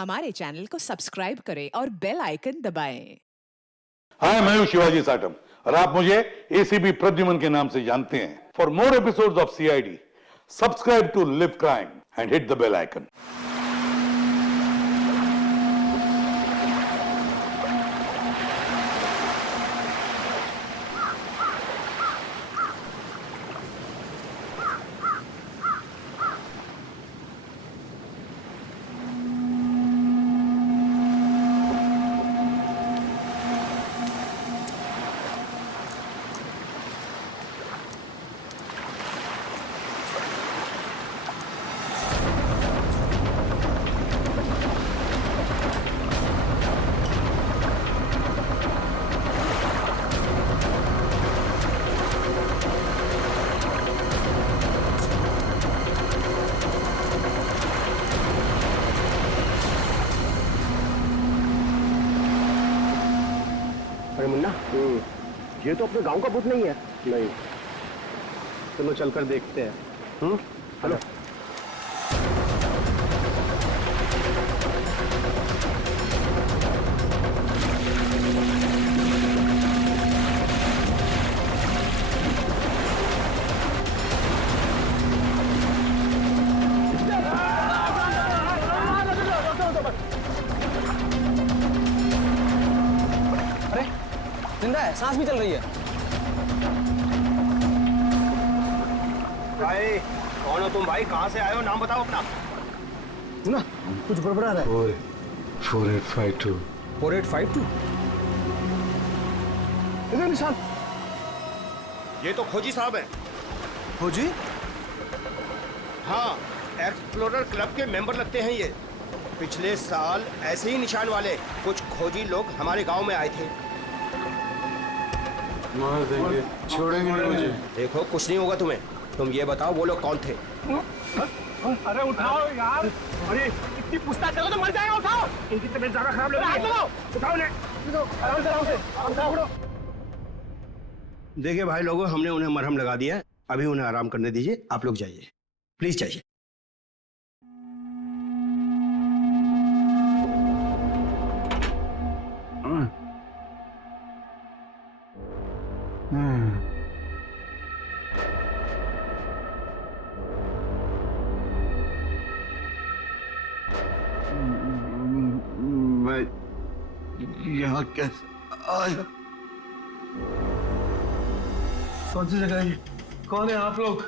हमारे चैनल को सब्सक्राइब करें और बेल आइकन दबाएं। हाय, मैं हूं शिवाजी साटम और आप मुझे एसीपी प्रद्युमन के नाम से जानते हैं। For more episodes of CID, subscribe to live crime and hit the bell icon. अरे मुन्ना, ये तो अपने गांव का भूत नहीं है। नहीं, चलो चलकर देखते हैं। हेलो। जिंदा है, सांस भी चल रही है। भाई, कौन हो तुम भाई? कहाँ से आए हो? नाम बताओ अपना। ना, कुछ गड़बड़ा रहा है। 4852 4852 इधर निशान। ये तो खोजी साहब हैं। खोजी? हाँ, एक्सप्लोरर क्लब के मेंबर लगते हैं ये। पिछले साल ऐसे ही निशान वाले कुछ खोजी लोग हमारे गांव में आए थे। मार देंगे, छोड़ेंगे नहीं मुझे। देखो, कुछ नहीं होगा तुम्हें। तुम ये बताओ वो लोग कौन थे? अरे उठाओ यार! अरे इतनी पूछताछ करो तो मर जाएगा। उठाओ, इनकी तबीयत ज्यादा खराब लग रही है। उठाओ ने, आराम से उठाओ। देखिए भाई लोगों, हमने उन्हें मरहम लगा दिया है। अभी उन्हें आराम करने दीजिए। आप लोग जाइए, प्लीज जाइए। मैं यहाँ कैसे आया? कौन सी जगह है ये? कौन है आप लोग?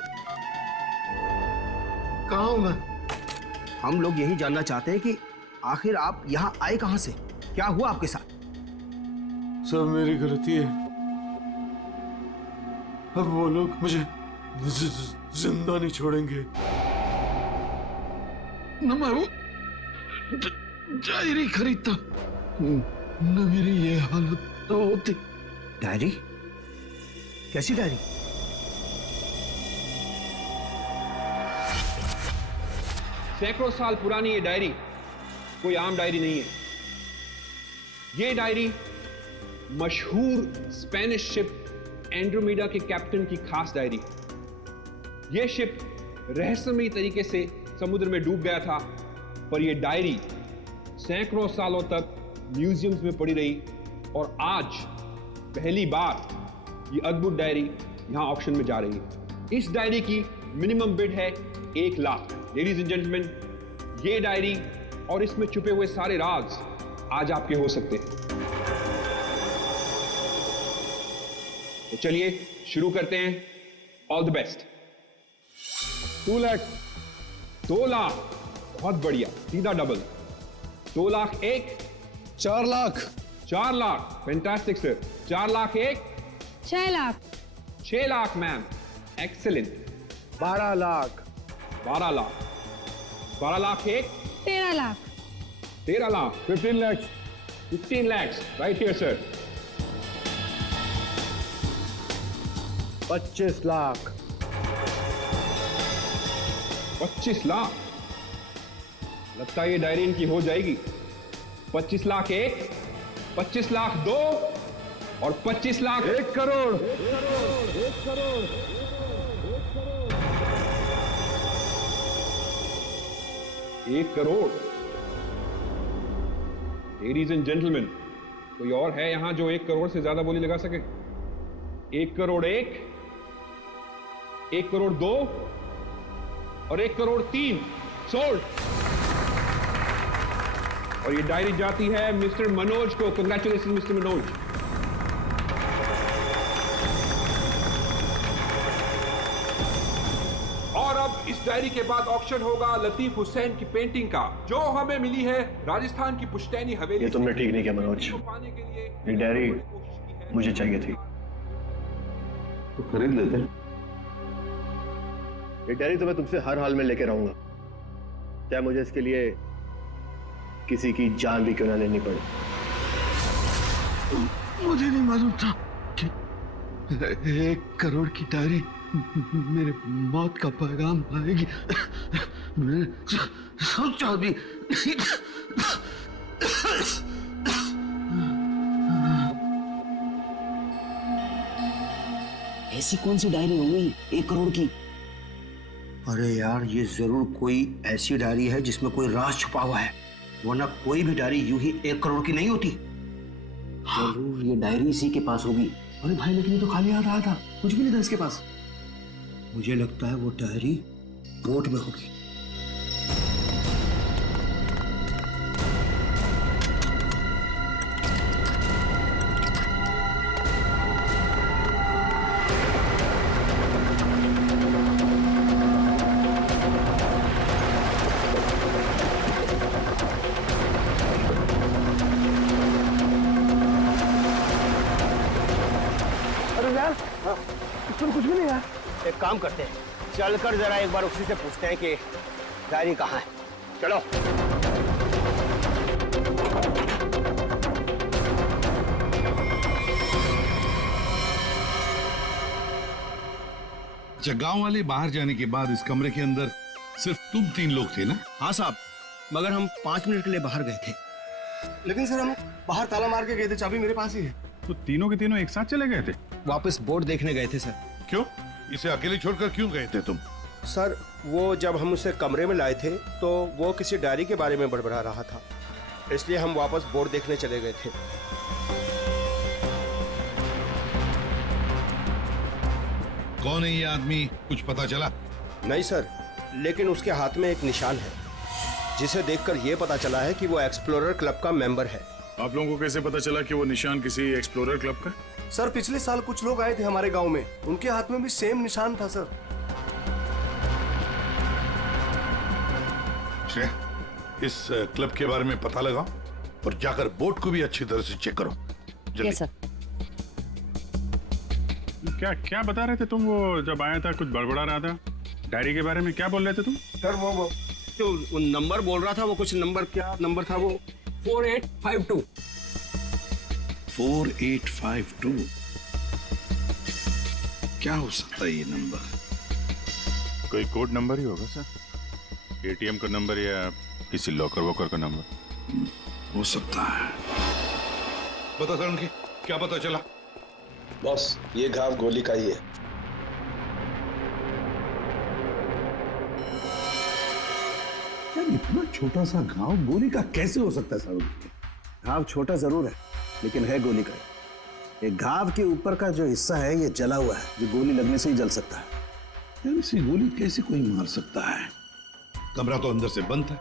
कहाँ हूँ मैं? हम लोग यही जानना चाहते हैं कि आखिर आप यहाँ आए कहाँ से? क्या हुआ आपके साथ? सब मेरी गलती है। अब वो लोग मुझे जिंदा नहीं छोड़ेंगे। न मैं वो डायरी खरीदता, न मेरी ये हालत तो होती। डायरी? कैसी डायरी? सैकड़ों साल पुरानी ये डायरी कोई आम डायरी नहीं है। ये डायरी मशहूर स्पेनिश शिप एंड्रोमेडा के कैप्टन की खास डायरी है। ये शिप रहस्यमयी तरीके से समुद्र में डूब गया था, पर यह डायरी सैकड़ों सालों तक म्यूजियम्स में पड़ी रही और आज पहली बार ये अद्भुत डायरी यहां ऑक्शन में जा रही है। इस डायरी की मिनिमम बिड है 1 लाख। लेडीज एंड जेंटलमैन, ये डायरी और इसमें छुपे हुए सारे राज आज आपके हो सकते हैं। तो चलिए शुरू करते हैं। All the best. 2 lakh, 2 lakh, बहुत बढ़िया, सीधा double. 2 lakh 1, 4 lakh, 4 lakh, fantastic sir. 4 lakh 1, 6 lakh, 6 lakh ma'am, excellent. 12 lakh, 12 lakh, 12 lakh 1, 13 lakh, 13 lakh, 15 lakhs, 15 lakhs, right here sir. 25 lakh, 25 lakh. लगता है ये डायरी इनकी हो जाएगी। 25 लाख 1, 25 लाख 2 और 25 lakh 1 crore. 1 crore. Ladies and gentleman, कोई और है यहां जो 1 करोड़ से ज्यादा बोली लगा सके? 1 करोड़ 1, 1 करोड़ 2 और 1 करोड़ 3 सोल्ड। और ये डायरी जाती है मिस्टर मनोज को। Congratulation mister Manoj. और अब इस डायरी के बाद ऑक्शन होगा लतीफ हुसैन की पेंटिंग का, जो हमें मिली है राजस्थान की पुश्तैनी हवेली। ये तुमने ठीक नहीं किया मनोज, पाने के लिए ये डायरी मुझे चाहिए थी। तो खरीद लेते। ये डायरी तो मैं तुमसे हर हाल में लेके रहूंगा, चाहे मुझे इसके लिए किसी की जान भी क्यों ना लेनी पड़े। मुझे नहीं मालूम था कि 1 करोड़ की डायरी मेरे मौत का पैगाम लाएगी। मैं सोचा भी ऐसी कौन सी डायरी हो गई 1 करोड़ की? अरे यार, ये जरूर कोई ऐसी डायरी है जिसमें कोई राज छुपा हुआ है, वरना कोई भी डायरी यूं ही 1 करोड़ की नहीं होती। जरूर ये डायरी इसी के पास होगी। अरे भाई, लेकिन ये तो खाली हाथ आया था, कुछ भी नहीं था इसके पास। मुझे लगता है वो डायरी बोट में होगी। कुछ भी नहीं यार। एक काम करते हैं, चलकर जरा एक बार उसी से पूछते हैं कि डायरी कहाँ है। चलो। अच्छा, गांव वाले बाहर जाने के बाद इस कमरे के अंदर सिर्फ तुम 3 लोग थे ना? हाँ साहब, मगर हम 5 मिनट के लिए बाहर गए थे। लेकिन सर, हम बाहर ताला मार के गए थे, चाबी मेरे पास ही है। तो तीनों के तीनों एक साथ चले गए थे? वापस बोर्ड देखने गए थे सर। क्यों? इसे अकेले छोड़कर क्यों गए थे तुम? सर, वो जब हम उसे कमरे में लाए थे तो वो किसी डायरी के बारे में बड़बड़ा रहा था, इसलिए हम वापस बोर्ड देखने चले गए थे। कौन है ये आदमी, कुछ पता चला? नहीं सर, लेकिन उसके हाथ में एक निशान है, जिसे देखकर ये पता चला है कि वो एक्सप्लोरर क्लब का मेंबर है। आप लोगों को कैसे पता चला कि वो निशान किसी एक्सप्लोरर क्लब का? सर, पिछले साल कुछ लोग आए थे हमारे गांव में, उनके हाथ में भी सेम निशान था सर। इस क्लब के बारे में पता लगाओ और जाकर बोर्ड को भी अच्छी तरह से चेक करो। Yes sir. क्या क्या बता रहे थे तुम? वो जब आया था कुछ बड़बड़ा रहा था डायरी के बारे में, क्या बोल रहे थे तुम? सर, वो जो नंबर बोल रहा था, वो कुछ नंबर, क्या नंबर था वो? 4852। 4852 क्या हो सकता है ये नंबर? कोई कोड नंबर ही होगा सर, एटीएम का नंबर या किसी लॉकर वॉकर का नंबर हो सकता है। बता सर, उनकी क्या पता चला? बॉस, ये घाव गोली का ही है। यार, इतना छोटा सा घाव गोली का कैसे हो सकता है सर? घाव छोटा जरूर है, लेकिन है गोली का। एक घाव के ऊपर का जो हिस्सा है ये जला हुआ है, जो गोली लगने से ही जल सकता है। यार, इसे गोली कैसे कोई मार सकता है? कमरा तो अंदर से बंद है,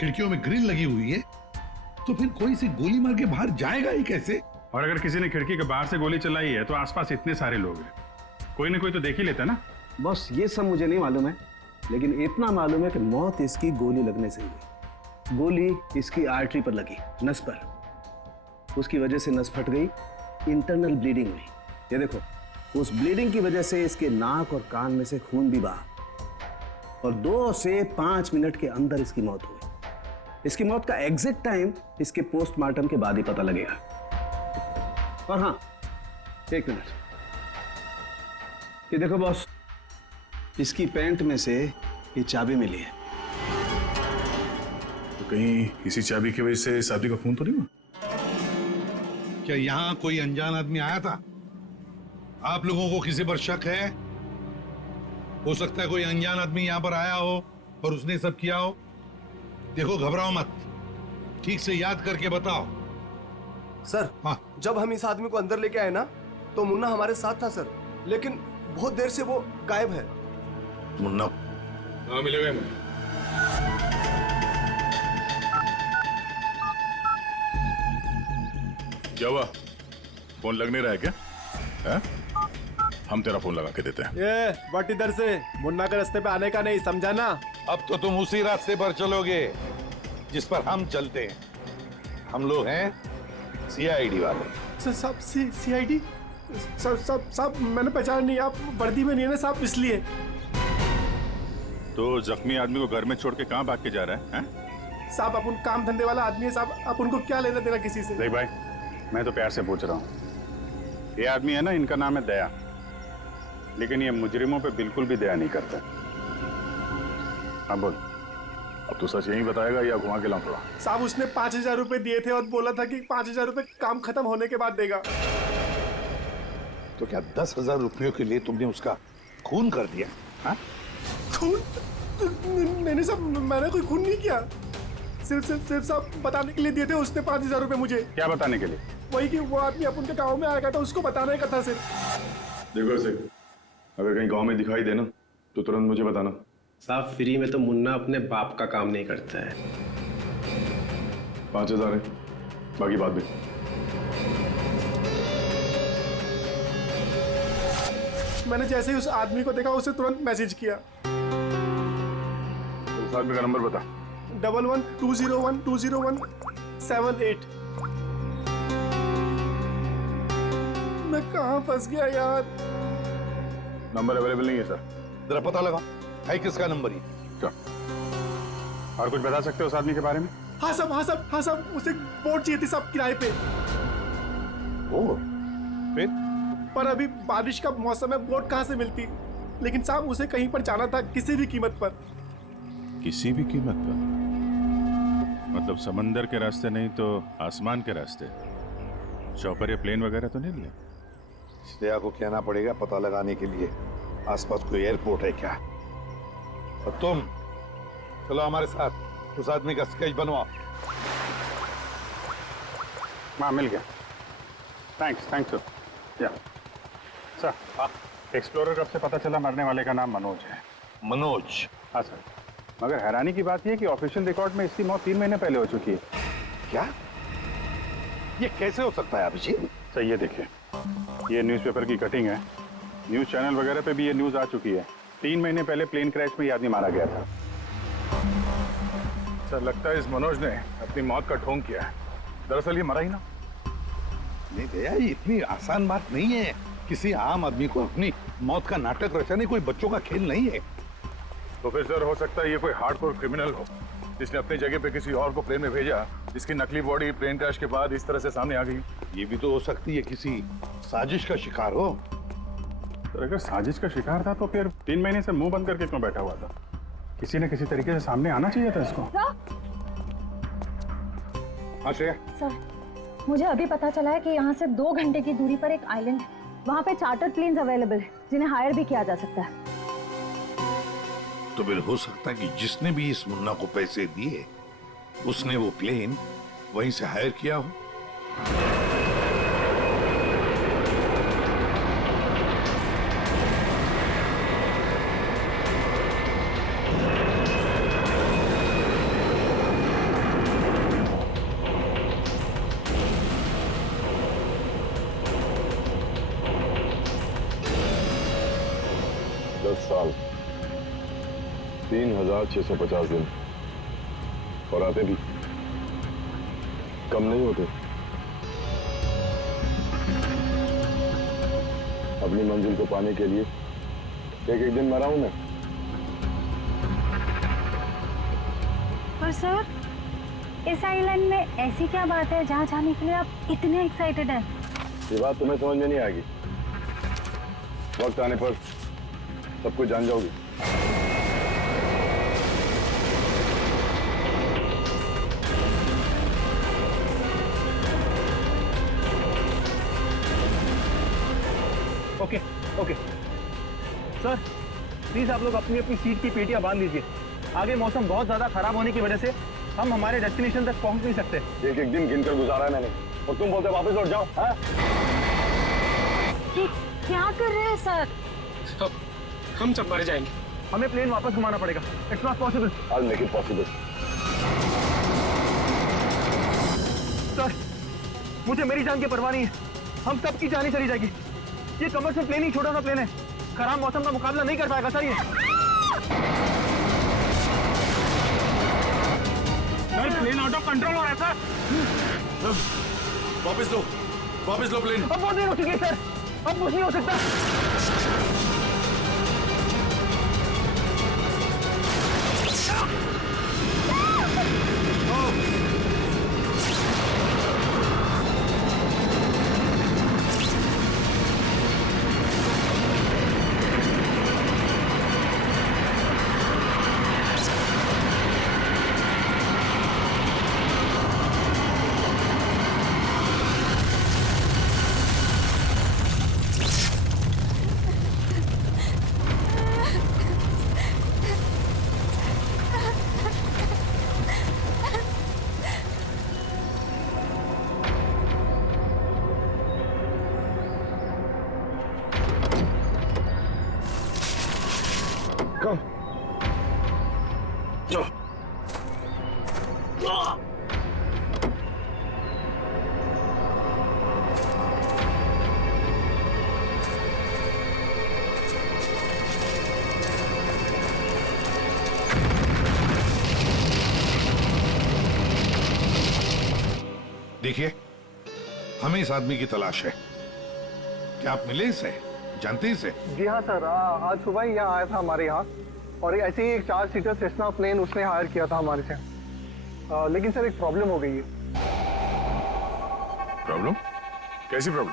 खिड़कियों में ग्रिल लगी हुई है, तो फिर कोई से गोली मार के बाहर जाएगा ही कैसे? और अगर किसी ने खिड़की के बाहर से गोली चलाई है तो आसपास इतने सारे लोग हैं, कोई ना कोई तो देख ही लेता ना। बस ये सब मुझे नहीं मालूम है, लेकिन इतना मालूम है कि मौत इसकी गोली लगने से हुई। गोली इसकी आर्टरी पर लगी, नस पर। उसकी वजह से नस फट गई, इंटरनल ब्लीडिंग हुई। ये देखो, उस ब्लीडिंग की वजह से इसके नाक और कान में से खून भी बहा और 2 से 5 मिनट के अंदर इसकी मौत हुई। इसकी मौत का एग्जैक्ट टाइम इसके पोस्टमार्टम के बाद ही पता लगेगा। और हाँ, 1 मिनट, ये देखो बॉस, इसकी पैंट में से ये चाबी मिली है। तो कहीं इसी चाबी की वजह से शादी का खून तो नहीं हुआ? क्या यहाँ कोई अनजान आदमी आया था? आप लोगों को किसी पर शक है? हो सकता है कोई अनजान आदमी यहाँ पर आया हो और उसने सब किया हो। देखो, घबराओ मत, ठीक से याद करके बताओ। सर हाँ। जब हम इस आदमी को अंदर लेके आए ना तो मुन्ना हमारे साथ था सर, लेकिन बहुत देर से वो गायब है। मुन्ना हाँ मिलेगा मुझे। क्या हुआ? फोन लग नहीं रहा है क्या? है? हम तेरा फोन लगा के देते हैं। ये बट इधर से मुन्ना के रास्ते पे आने का नहीं, समझा ना? अब तो तुम उसी रास्ते पर चलोगे जिस पर हम चलते हैं। हम लोग हैं सीआईडी वाले। सब सीआईडी? सब मैंने पहचान नहीं, आप वर्दी में नहीं है ना साहब, इसलिए। तो जख्मी आदमी को घर में छोड़ के कहाँ भाग के जा रहा है? साहब अपन काम धंधे वाला आदमी है साहब, आप उनको क्या लेना देना किसी से? देख भाई, मैं तो प्यार से पूछ रहा हूँ। ये आदमी है ना, इनका नाम है दया, लेकिन ये मुजरिमों पे बिल्कुल भी दया नहीं करता। हाँ बोल, अब तू सच यही बताएगा या घुमा के लाऊंगा? साहब उसने 5,000 रुपए दिए थे और बोला था कि 5,000 रुपए काम खत्म होने के बाद देगा। तो क्या 10,000 रुपयों के लिए तुमने उसका खून कर दिया? हाँ? खून? नहीं साहब, मैंने कोई खून नहीं किया। सिर्फ साहब बताने के लिए दिए थे उसने 5,000 रुपए मुझे। क्या बताने के लिए? वही कि वो आदमी अपन के गाँव में आएगा था, उसको बताने का था सिर्फ। देखो से, अगर कहीं गांव में दिखाई देना तो तुरंत मुझे बताना। साहब फ्री में तो मुन्ना अपने बाप का काम नहीं करता है। 5,000 है, बाकी बात भी। मैंने जैसे ही उस आदमी को देखा उसे तुरंत मैसेज किया। उस आदमी का नंबर बता। 1120120178। मैं कहाँ फंस गया यार? नंबर अवेलेबल नहीं है सर। जरा पता लगा है किसका नंबर ही। क्या और कुछ बता सकते हो उस आदमी के बारे में? हाँ साहब उसे बोट चाहिए थी साहब किराए पे। ओ, फिर? पर अभी बारिश का मौसम है, बोट कहाँ से मिलती? लेकिन साहब उसे कहीं पर जाना था किसी भी कीमत पर। किसी भी कीमत पर? मतलब समंदर के रास्ते नहीं तो आसमान के रास्ते? चौपर या प्लेन वगैरह तो नहीं लिया? श्रेया को कहना पड़ेगा पता लगाने के लिए आसपास कोई एयरपोर्ट है क्या। और तुम चलो हमारे साथ, उस आदमी का स्केच बनवाओ। हाँ मिल गया। थैंक्स या सर। एक्सप्लोरर कब से पता चला मरने वाले का नाम मनोज है? मनोज? हाँ सर, मगर हैरानी की बात यह है कि ऑफिशियल रिकॉर्ड में इसकी मौत 3 महीने पहले हो चुकी है। क्या? ये कैसे हो सकता है अभिजीत? सर ये देखिए, ये न्यूज़पेपर की कटिंग है, न्यूज़ चैनल वगैरह पे भी ये न्यूज़ आ चुकी है। 3 महीने पहले प्लेन क्रैश में ये आदमी मारा गया था। सर लगता है इस मनोज ने अपनी मौत का ढोंग किया है। दरअसल ये मरा ही ना। नहीं दया, ये इतनी आसान बात नहीं है। किसी आम आदमी को अपनी मौत का नाटक रचाने कोई बच्चों का खेल नहीं है। तो फिर सर हो सकता है ये कोई हार्डकोर क्रिमिनल हो जिसने अपनी जगह पे किसी और को प्लेन में भेजा, जिसकी नकली बॉडी प्लेन क्रैश के बाद इस तरह से सामने आ गई। ये भी तो हो सकती है किसी साजिश का शिकार हो। तो अगर साजिश का शिकार था तो फिर 3 महीने से मुंह बंद करके क्यों बैठा हुआ था? किसी न किसी तरीके से सामने आना चाहिए था इसको। हाँ श्रेया। सर मुझे अभी पता चला है कि यहाँ से 2 घंटे की दूरी पर एक आइलैंड है, वहाँ पे चार्टर्ड प्लेन्स अवेलेबल है जिन्हें हायर भी किया जा सकता है। तो फिर हो सकता है कि जिसने भी इस मुन्ना को पैसे दिए उसने वो प्लेन वहीं से हायर किया हो। साल 3,650 दिन और आते भी कम नहीं होते। अपनी मंजिल को पाने के लिए एक दिन मरा हूं मैं। पर सर इस आइलैंड में ऐसी क्या बात है जहाँ जाने के लिए आप इतने एक्साइटेड हैं? ये बात तुम्हें समझ में नहीं आएगी, वक्त आने पर सब कुछ जान जाओगी। ओके सर, प्लीज आप लोग अपनी अपनी सीट की पेटियां बांध लीजिए। आगे मौसम बहुत ज्यादा खराब होने की वजह से हम हमारे डेस्टिनेशन तक पहुंच नहीं सकते। एक एक दिन गिनकर गुजारा है मैंने, और तुम बोलते वापस लौट जाओ। हाँ? क्या कर रहे हैं सर? हम सब मर जाएंगे। हमें प्लेन वापस घुमाना पड़ेगा। It's not possible. I'll make it possible. Sir, मुझे मेरी जान की परवाह नहीं है। हम सबकी जान चली जाएगी। ये कमर्शियल प्लेन ही छोटा सा प्लेन है, खराब मौसम का मुकाबला नहीं कर पाएगा सर। ये प्लेन आउट ऑफ कंट्रोल हो रहा है सर। वापस लो प्लेन। अब बहुत देर हो चुकी है सर, अब कुछ नहीं हो सकता। देखिए, हमें इस आदमी की तलाश है। क्या आप मिले इसे? जानते हैं इसे? जी हाँ सर, आज सुबह ही यहाँ आया था हमारे यहाँ, और ऐसे ही एक 4 सीटर सेस्ना प्लेन उसने हायर किया था हमारे से। लेकिन सर एक प्रॉब्लम हो गई है। प्रॉब्लम? कैसी प्रॉब्लम?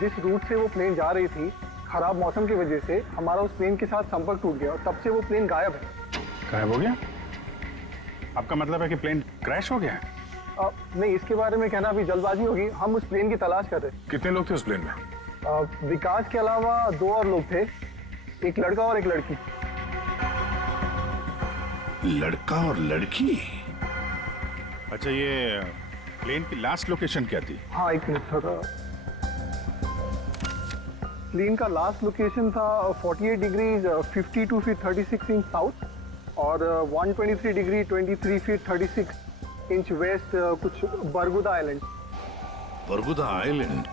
जिस रूट से वो प्लेन जा रही थी, खराब मौसम की वजह से हमारा उस प्लेन के साथ संपर्क टूट गया, और तब से वो प्लेन गायब है। गायब हो गया? आपका मतलब है कि प्लेन क्रैश हो गया है? नहीं, इसके बारे में कहना अभी जल्दबाजी होगी। हम उस प्लेन की तलाश कर रहे हैं। कितने लोग थे उस प्लेन में? विकास के अलावा 2 और लोग थे, एक लड़का और एक लड़की। लड़का और लड़की? अच्छा, ये प्लेन की लास्ट लोकेशन क्या थी? हाँ, एक मिनट सर। प्लेन का लास्ट लोकेशन था 48 डिग्री 52 फीट 36 इंच साउथ, और 123 डिग्री 23 फीट 36 इंच वेस्ट, कुछ बरगुदा आइलैंड। बरगुदा आइलैंड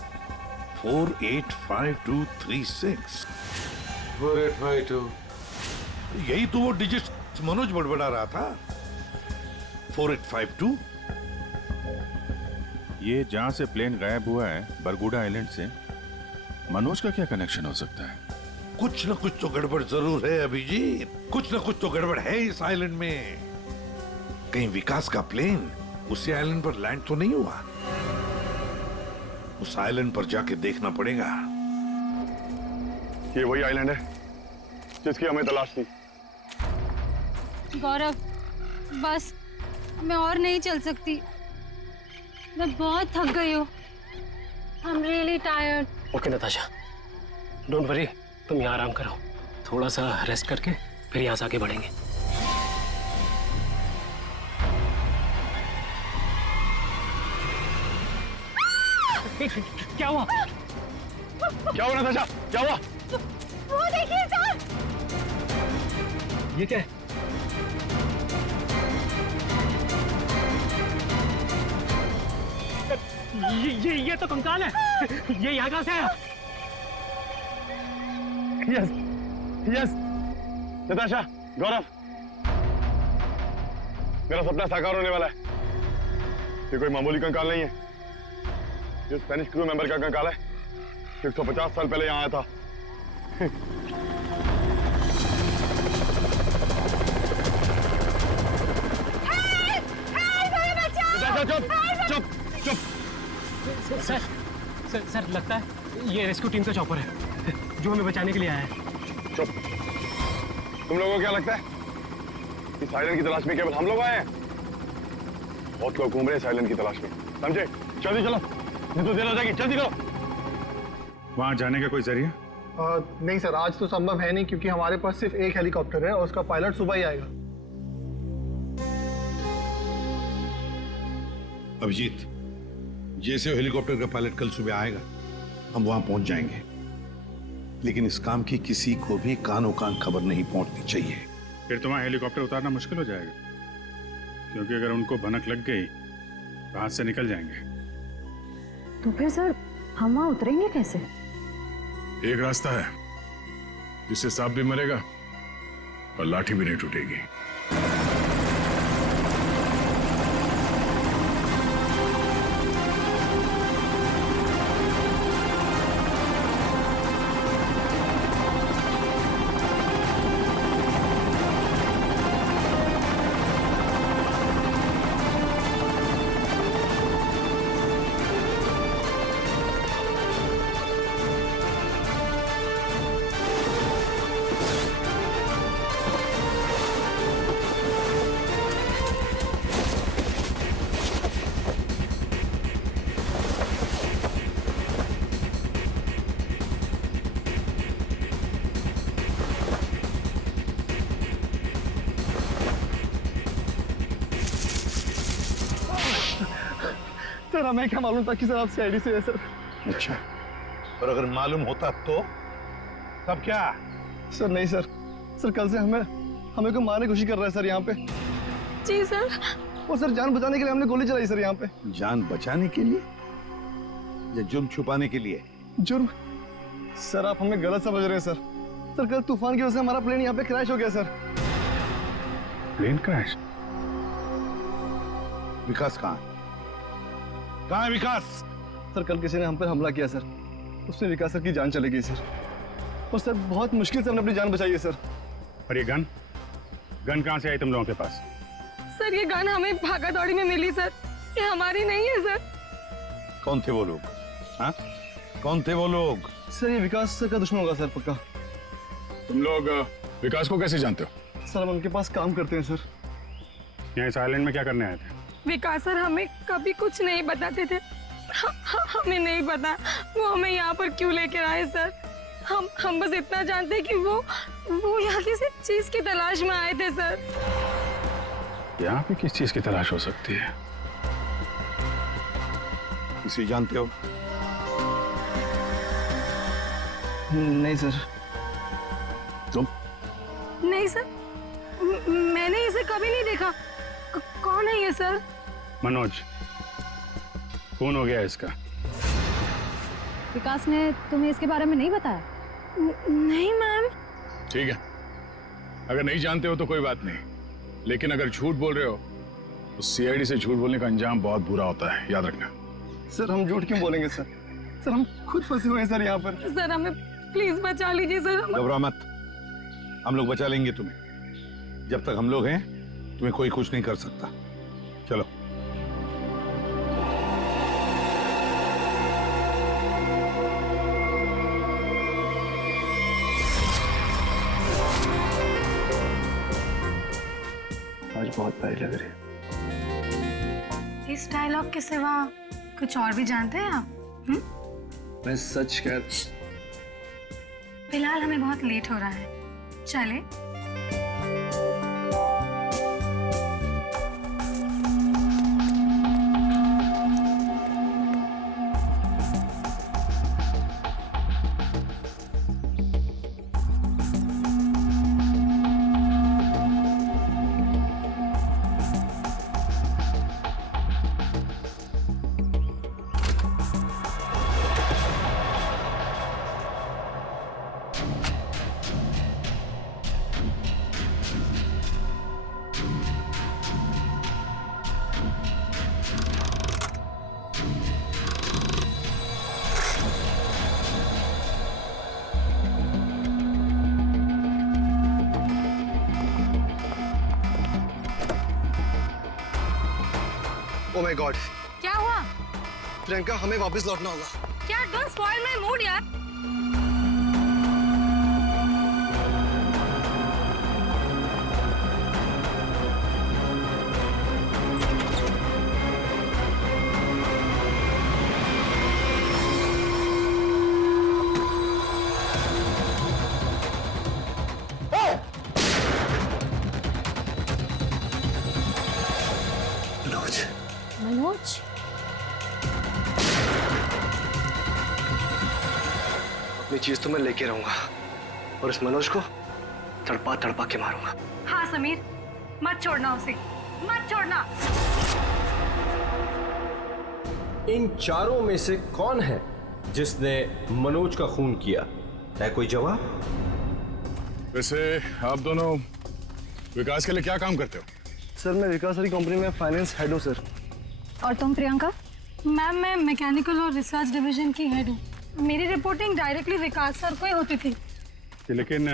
485236। 4852। यही तो वो डिजिट मनोज बड़बड़ा रहा था। 4852। ये जहां से प्लेन गायब हुआ है, बरगुडा आइलैंड से, मनोज का क्या कनेक्शन हो सकता है? कुछ न कुछ तो गड़बड़ जरूर है अभिजीत, कुछ न कुछ तो गड़बड़ है इस आइलैंड में। कहीं विकास का प्लेन उसी आइलैंड पर लैंड तो नहीं हुआ? उस आइलैंड पर जाके देखना पड़ेगा। ये वही आइलैंड है जिसकी हमें तलाश थी। गौरव, बस मैं और नहीं चल सकती, मैं बहुत थक गई हूँ। I am really tired. Okay Natasha, don't worry, तुम यहाँ आराम करो, थोड़ा सा रेस्ट करके फिर यहाँ से आगे बढ़ेंगे। क्या हुआ? क्या हुआ नताशा? क्या हुआ? वो देखिए सर। ये क्या है? ये तो कंकाल है। ये यहाँ कहाँ से आया? यस यस नताशा, गौरव, मेरा सपना साकार होने वाला है। ये कोई मामूली कंकाल नहीं है, ये स्पेनिश क्रू मेंबर का कंकाल है, 150 साल पहले यहाँ आया था। चुप चुप चुप। सर लगता है ये रेस्क्यू टीम का चॉपर है जो हमें बचाने के लिए आया है। चुप। तुम लोगों को क्या लगता है इस आइलैंड की तलाश में केवल हम लोग आए हैं? बहुत लोग घूम रहे हैं इस आइलैंड की तलाश में, समझे? जल्दी चलो, नहीं तो देर हो जाएगी, जल्दी करो। वहां जाने का कोई जरिया? नहीं सर, आज तो संभव है नहीं, क्योंकि हमारे पास सिर्फ एक हेलीकॉप्टर है और उसका पायलट सुबह ही आएगा। अभिजीत, जैसे हेलीकॉप्टर का पायलट कल सुबह आएगा हम वहां पहुंच जाएंगे, लेकिन इस काम की किसी को भी कानो कान खबर नहीं पहुंचनी चाहिए। फिर तो वहां हेलीकॉप्टर उतारना मुश्किल हो जाएगा, क्योंकि अगर उनको भनक लग गई तो हाथ से निकल जाएंगे। तो फिर सर हम वहाँ उतरेंगे कैसे? एक रास्ता है जिससे सांप भी मरेगा और लाठी भी नहीं टूटेगी। सर हमें क्या मालूम था कि सर आप सीआईडी से है सर। अच्छा, और अगर मालूम होता तो तब क्या? सर नहीं सर, सर कल से हमें को मारने की कोशिश कर रहा है सर यहाँ पे। जी सर। और सर जान बचाने के लिए हमने गोली चलाई सर यहाँ पे। जान बचाने के लिए या जुर्म छुपाने के लिए? जुर्म? सर आप हमें गलत समझ रहे हैं सर। सर कल तूफान की वजह से हमारा प्लेन यहाँ पे क्रैश हो गया सर। Plane crash? विकास कहाँ है विकास? सर कल किसी ने हम पर हमला किया सर, उसमें विकास सर की जान चली गई सर। और सर बहुत मुश्किल से हमने अपनी जान बचाई है सर। और ये गन कहाँ से आई तुम लोगों के पास? सर ये गन हमें भागा दौड़ी में मिली सर, ये हमारी नहीं है सर। कौन थे वो लोग? हाँ, कौन थे वो लोग? सर ये विकास सर का दुश्मन होगा सर पक्का। तुम लोग विकास को कैसे जानते हो? सर हम उनके पास काम करते हैं सर। यहाँ इस आइलैंड में क्या करने आए थे? विकास सर हमें कभी कुछ नहीं बताते थे, हमें नहीं पता वो हमें यहाँ पर क्यों लेकर आए सर। हम बस इतना जानते हैं कि वो यहाँ किसी चीज की तलाश में आए थे सर। यहाँ पे किस चीज की तलाश हो सकती है? इसे जानते हो? नहीं सर। तुम? नहीं सर, मैंने इसे कभी नहीं देखा। कौन है ये सर? मनोज, खून हो गया इसका। विकास ने तुम्हें इसके बारे में नहीं बताया? नहीं मैम। ठीक है, अगर नहीं जानते हो तो कोई बात नहीं, लेकिन अगर झूठ बोल रहे हो तो सीआईडी से झूठ बोलने का अंजाम बहुत बुरा होता है, याद रखना। सर हम झूठ क्यों बोलेंगे सर? सर हम खुद फंसे हुए हैं सर यहाँ पर। सर हमें प्लीज बचा लीजिए सर। घबरा मत, हम लोग बचा लेंगे तुम्हें। जब तक हम लोग हैं तुम्हें कोई कुछ नहीं कर सकता। चलो। आज बहुत प्यारी लग रही है। इस डायलॉग के सिवा कुछ और भी जानते हैं आप? मैं सच कह। फिलहाल हमें बहुत लेट हो रहा है, चले? Oh my God! क्या हुआ? प्रियंका हमें वापस लौटना होगा। क्या? डोंट स्पॉइल माय मूड यार। मनोज। मनोज? अपनी चीज तो मैं लेके रहूंगा और इस मनोज को तड़पा तड़पा के मारूंगा। हाँ समीर, मत छोड़ना उसे, मत छोड़ना। इन चारों में से कौन है जिसने मनोज का खून किया? है कोई जवाब? वैसे आप दोनों विकास के लिए क्या काम करते हो? सर मैं विकास वाली कंपनी में फाइनेंस हेड हूँ सर। और तुम प्रियंका? मैम मैं मैकेनिकल और रिसर्च डिवीजन की हेड हूँ। मेरी रिपोर्टिंग डायरेक्टली विकास सर को ही होती थी। लेकिन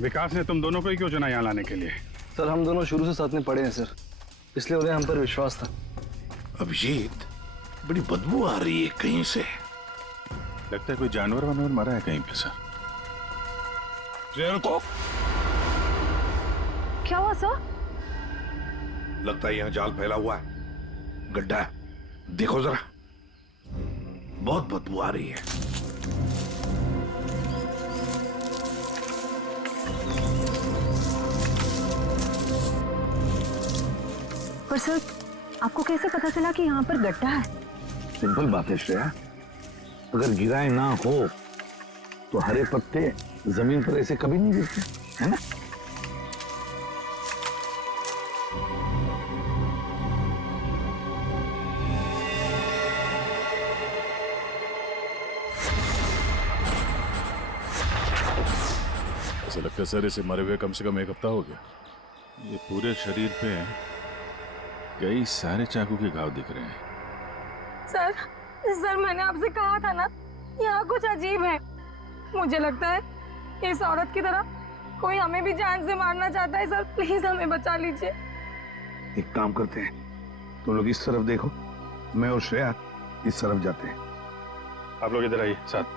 विकास ने तुम दोनों को ही क्यों चुना यहाँ लाने के लिए? सर हम दोनों शुरू से साथ में पढ़े हैं सर, इसलिए उन्हें हम पर विश्वास था। अभिजीत, बड़ी बदबू आ रही है कहीं से। लगता है कोई जानवर वानवर मरा है कहीं पे सर। को क्या हुआ सर? लगता है यहाँ जाल फैला हुआ है, गड्ढा है, देखो जरा, बहुत बदबू आ रही है। पर सर आपको कैसे पता चला कि यहाँ पर गड्ढा है? सिंपल बात है श्रेया, अगर गिराए ना हो तो हरे पत्ते जमीन पर ऐसे कभी नहीं गिरते, है ना? ऐसा लगता है सर इसे मरे हुए कम से कम 1 हफ्ता हो गया। ये पूरे शरीर पे कई सारे चाकू के घाव दिख रहे हैं। सर मैंने आपसे कहा था ना, यहाँ कुछ अजीब है। मुझे लगता है इस औरत की तरह कोई हमें भी जान से मारना चाहता है। सर प्लीज हमें बचा लीजिए। एक काम करते हैं, तुम लोग इस तरफ देखो, मैं और श्रेया इस तरफ जाते हैं। आप लोग इधर आइए साथ।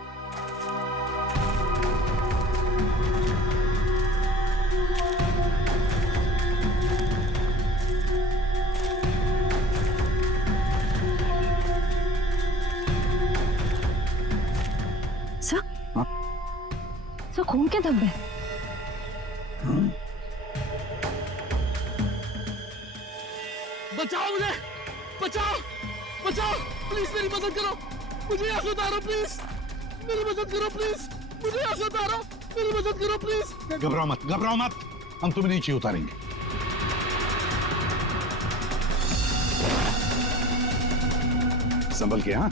सर खून के धब्बे। बचाओ मुझे, बचाओ, बचाओ, प्लीज मेरी मदद करो, मुझे यहाँ से उतारो प्लीज, मेरी मदद करो प्लीज, मुझे यहाँ से उतारो, मेरी मदद करो प्लीज। घबराओ मत, घबराओ मत, हम तुम्हें नीचे उतारेंगे। संभल के, हाँ?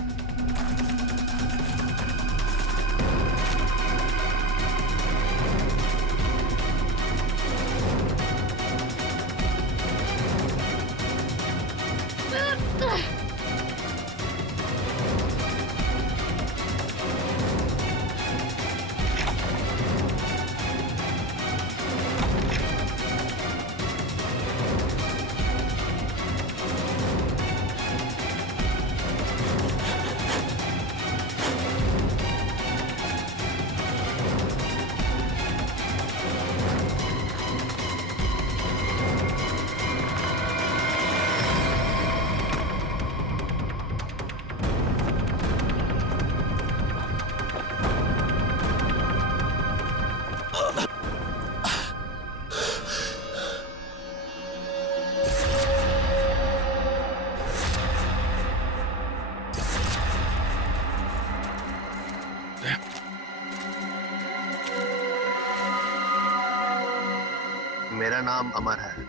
मेरा नाम अमर है,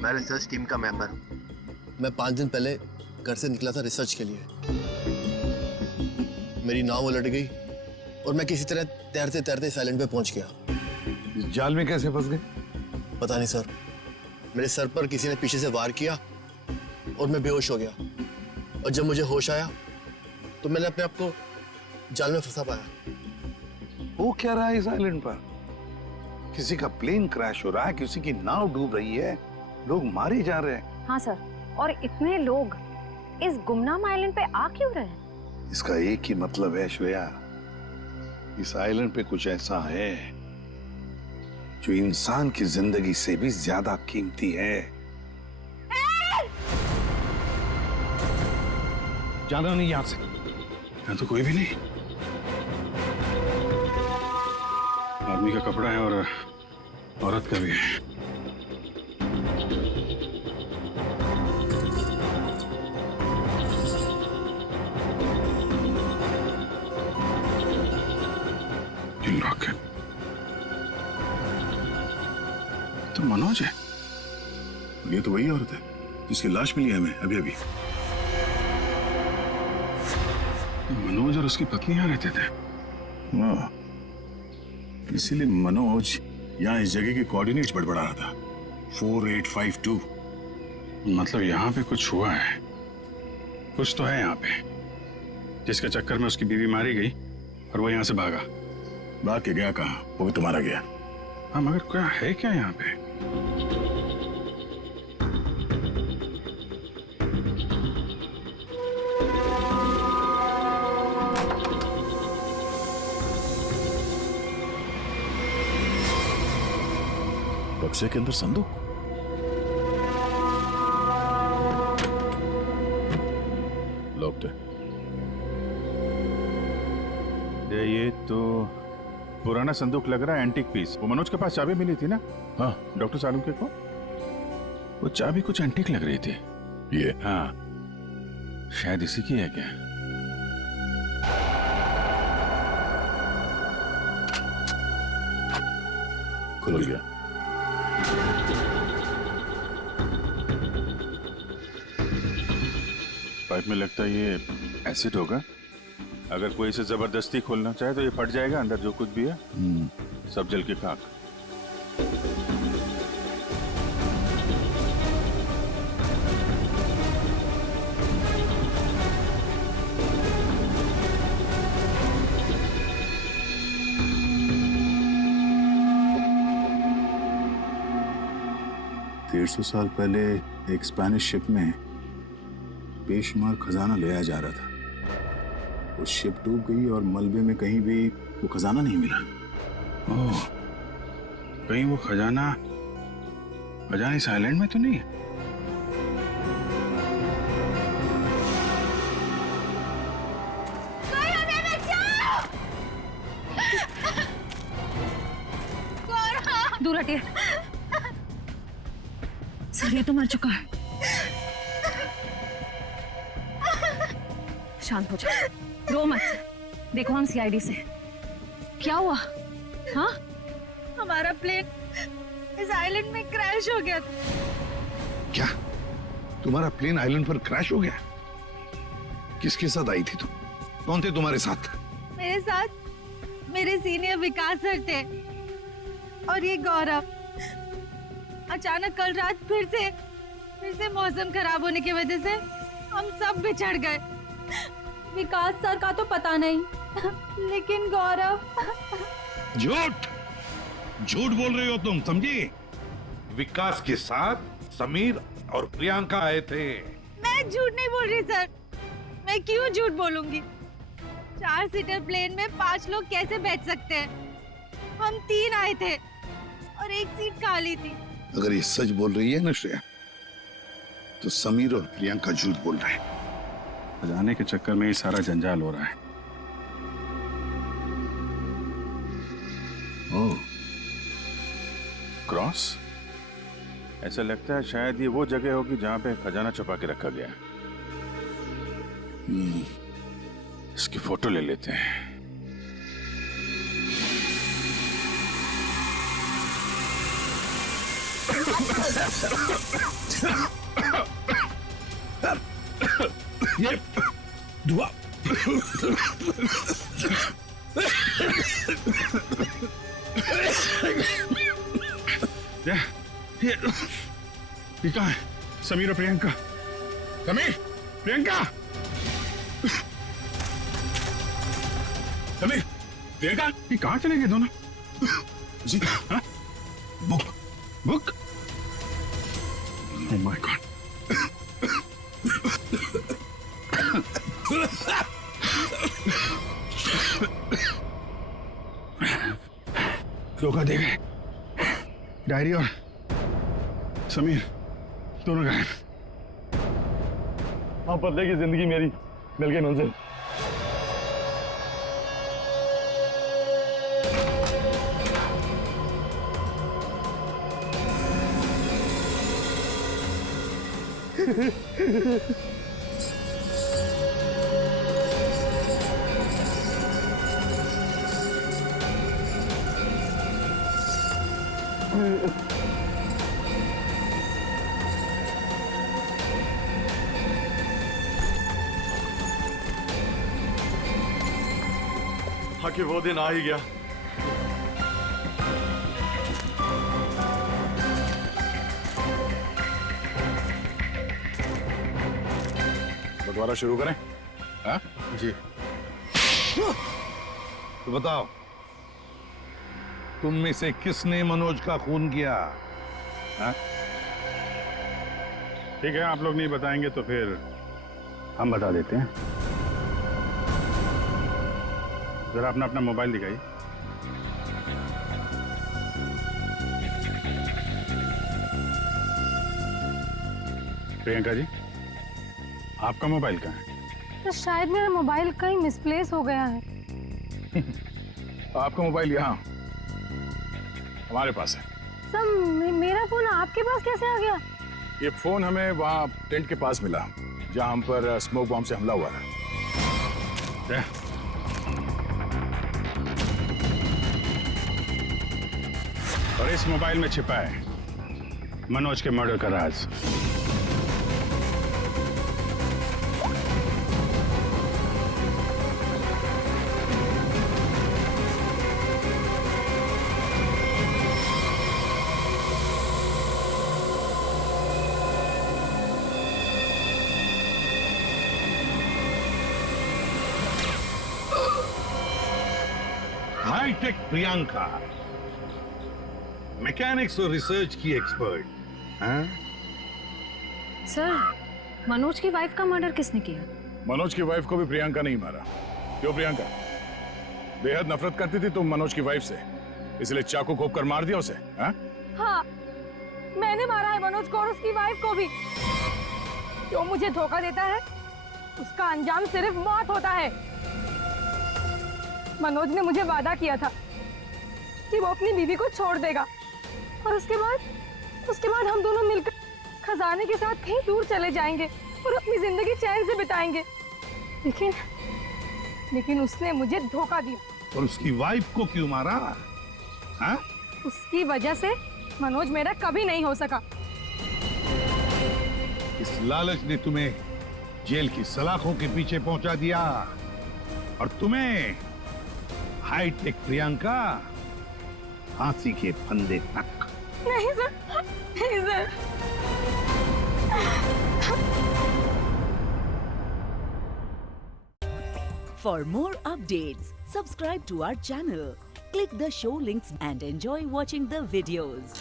मैं रिसर्च टीम का मेंबर हूँ। मैं 5 दिन पहले घर से निकला था रिसर्च के लिए। मेरी नाव उलट गई और मैं किसी तरह तैरते तैरते इस आइलैंड पे पहुंच गया। इस जाल में कैसे फंस गए? पता नहीं सर, मेरे सर पर किसी ने पीछे से वार किया और मैं बेहोश हो गया। और जब मुझे होश आया तो मैंने अपने आप को जाल में फंसा पाया। वो क्या रहा है इस आइलैंड पर? किसी का प्लेन क्रैश हो रहा है, किसी की नाव डूब रही है, लोग मारे जा रहे हैं। हाँ सर, और इतने लोग इस गुमनाम आइलैंड पे आ क्यों रहे हैं? इसका एक ही मतलब है श्रेया, इस आइलैंड पे कुछ ऐसा है जो इंसान की जिंदगी से भी ज्यादा कीमती है। जाना नहीं यहां से। यहाँ तो कोई भी नहीं। आदमी का कपड़ा है और औरत का भी है। ओके, तो मनोज है। ये तो वही औरत है जिसकी लाश मिली है हमें अभी अभी। मनोज और उसकी पत्नी यहाँ रहते थे। हाँ, इसीलिए मनोज यहाँ इस जगह के कोऑर्डिनेट्स बड़बड़ा रहा था। 4852। मतलब यहाँ पे कुछ हुआ है, कुछ तो है यहाँ पे, जिसके चक्कर में उसकी बीवी मारी गई और वो यहाँ से भागा। भाग के गया कहाँ? वो भी तुम्हारा गया। हाँ, मगर क्या है क्या यहाँ पे? बक्से के अंदर संदूक। लॉक्ड है। ये तो पुराना संदूक लग रहा है, एंटीक पीस। वो मनोज के पास चाबी मिली थी ना? हाँ, डॉक्टर सालुंके को। वो चाबी कुछ एंटीक लग रही थी। ये हाँ, शायद इसी की है क्या? खुल गया। पाइप में लगता है ये एसिड होगा। अगर कोई इसे जबरदस्ती खोलना चाहे तो ये फट जाएगा, अंदर जो कुछ भी है सब जल के खाक। सौ साल पहले एक स्पेनिश शिप में बेशुमार खजाना ले आया जा रहा था। वो शिप डूब गई और मलबे में कहीं भी वो खजाना नहीं मिला। ओह, कहीं वो खजाना इस आइलैंड में तो नहीं है? दूर हटिए सर, ये तो मर चुका है। शांत हो जाओ, रो मत। देखो हम सीआईडी से। क्या हुआ? हाँ, हमारा प्लेन इस आइलैंड में क्रैश हो गया। क्या तुम्हारा प्लेन आइलैंड पर क्रैश हो गया? किसके साथ आई थी तुम? कौन थे तुम्हारे साथ? मेरे साथ मेरे सीनियर विकास सर थे और ये गौरव। अचानक कल रात फिर से मौसम खराब होने की वजह से हम सब बिछड़ गए। विकास सर का तो पता नहीं, लेकिन गौरव। झूठ बोल रही हो तुम, समझी? विकास के साथ समीर और प्रियंका आए थे। मैं झूठ नहीं बोल रही सर, मैं क्यों झूठ बोलूंगी? 4 सीटर प्लेन में 5 लोग कैसे बैठ सकते हैं? हम 3 आए थे और एक सीट खाली थी। अगर ये सच बोल रही है ना श्रेया, तो समीर और प्रियंका झूठ बोल रहे हैं। जाने के चक्कर में ये सारा जंजाल हो रहा है। ओह, क्रॉस? ऐसा लगता है शायद ये वो जगह होगी जहां पे खजाना छुपा के रखा गया। इसकी फोटो ले लेते हैं। ये धुआं। ये कहाँ है? समीर और प्रियंका। समीर, प्रियंका, समीर, प्रियंका, ये कहाँ चले गए दोनों? जी, हाँ? बुक? Oh my God. धोखा दे गए। डायरी और समीर दोनों गायब। हाँ, बदले की जिंदगी मेरी मिल गई मंजिल। आखिर वो दिन आ ही गया। दोबारा शुरू करें? हाँ? जी। तो बताओ, तुम में से किसने मनोज का खून किया? हाँ? ठीक है, आप लोग नहीं बताएंगे तो फिर हम बता देते हैं। जरा अपना अपना मोबाइल दिखाइए। प्रियंका जी, आपका मोबाइल कहाँ है? तो शायद मेरा मोबाइल कहीं मिसप्लेस हो गया है। आपका मोबाइल यहाँ हमारे पास है। सर मेरा फोन आपके पास कैसे आ गया? ये फोन हमें वहाँ टेंट के पास मिला, जहाँ हम पर स्मोक बॉम्ब से हमला हुआ था। और इस मोबाइल में छिपा है मनोज के मर्डर का राज। हाईटेक प्रियंका, मैकेनिक्स और रिसर्च की एक्सपर्ट। हाँ? सर मनोज की वाइफ का मर्डर किसने किया? मनोज की वाइफ को भी प्रियंका नहीं मारा। क्यों प्रियंका? बेहद नफरत करती थी तुम मनोज की वाइफ से, इसलिए चाकू घोंप कर मार दिया उसे? हाँ? हाँ, मैंने मारा है मनोज को और उसकी वाइफ को भी। जो मुझे धोखा देता है उसका अंजाम सिर्फ मौत होता है। मनोज ने मुझे वादा किया था कि वो अपनी बीवी को छोड़ देगा और उसके बाद हम दोनों मिलकर खजाने के साथ कहीं दूर चले जाएंगे और अपनी जिंदगी चैन से बिताएंगे। लेकिन उसने मुझे धोखा दिया। और उसकी वाइफ को क्यों मारा? हाँ? उसकी वजह से मनोज मेरा कभी नहीं हो सका। इस लालच ने तुम्हें जेल की सलाखों के पीछे पहुंचा दिया और तुम्हें हाईटेक प्रियंका फांसी के फंदे तक। नहीं सर, नहीं sir. For more updates, subscribe to our channel, click the show links and enjoy watching the videos.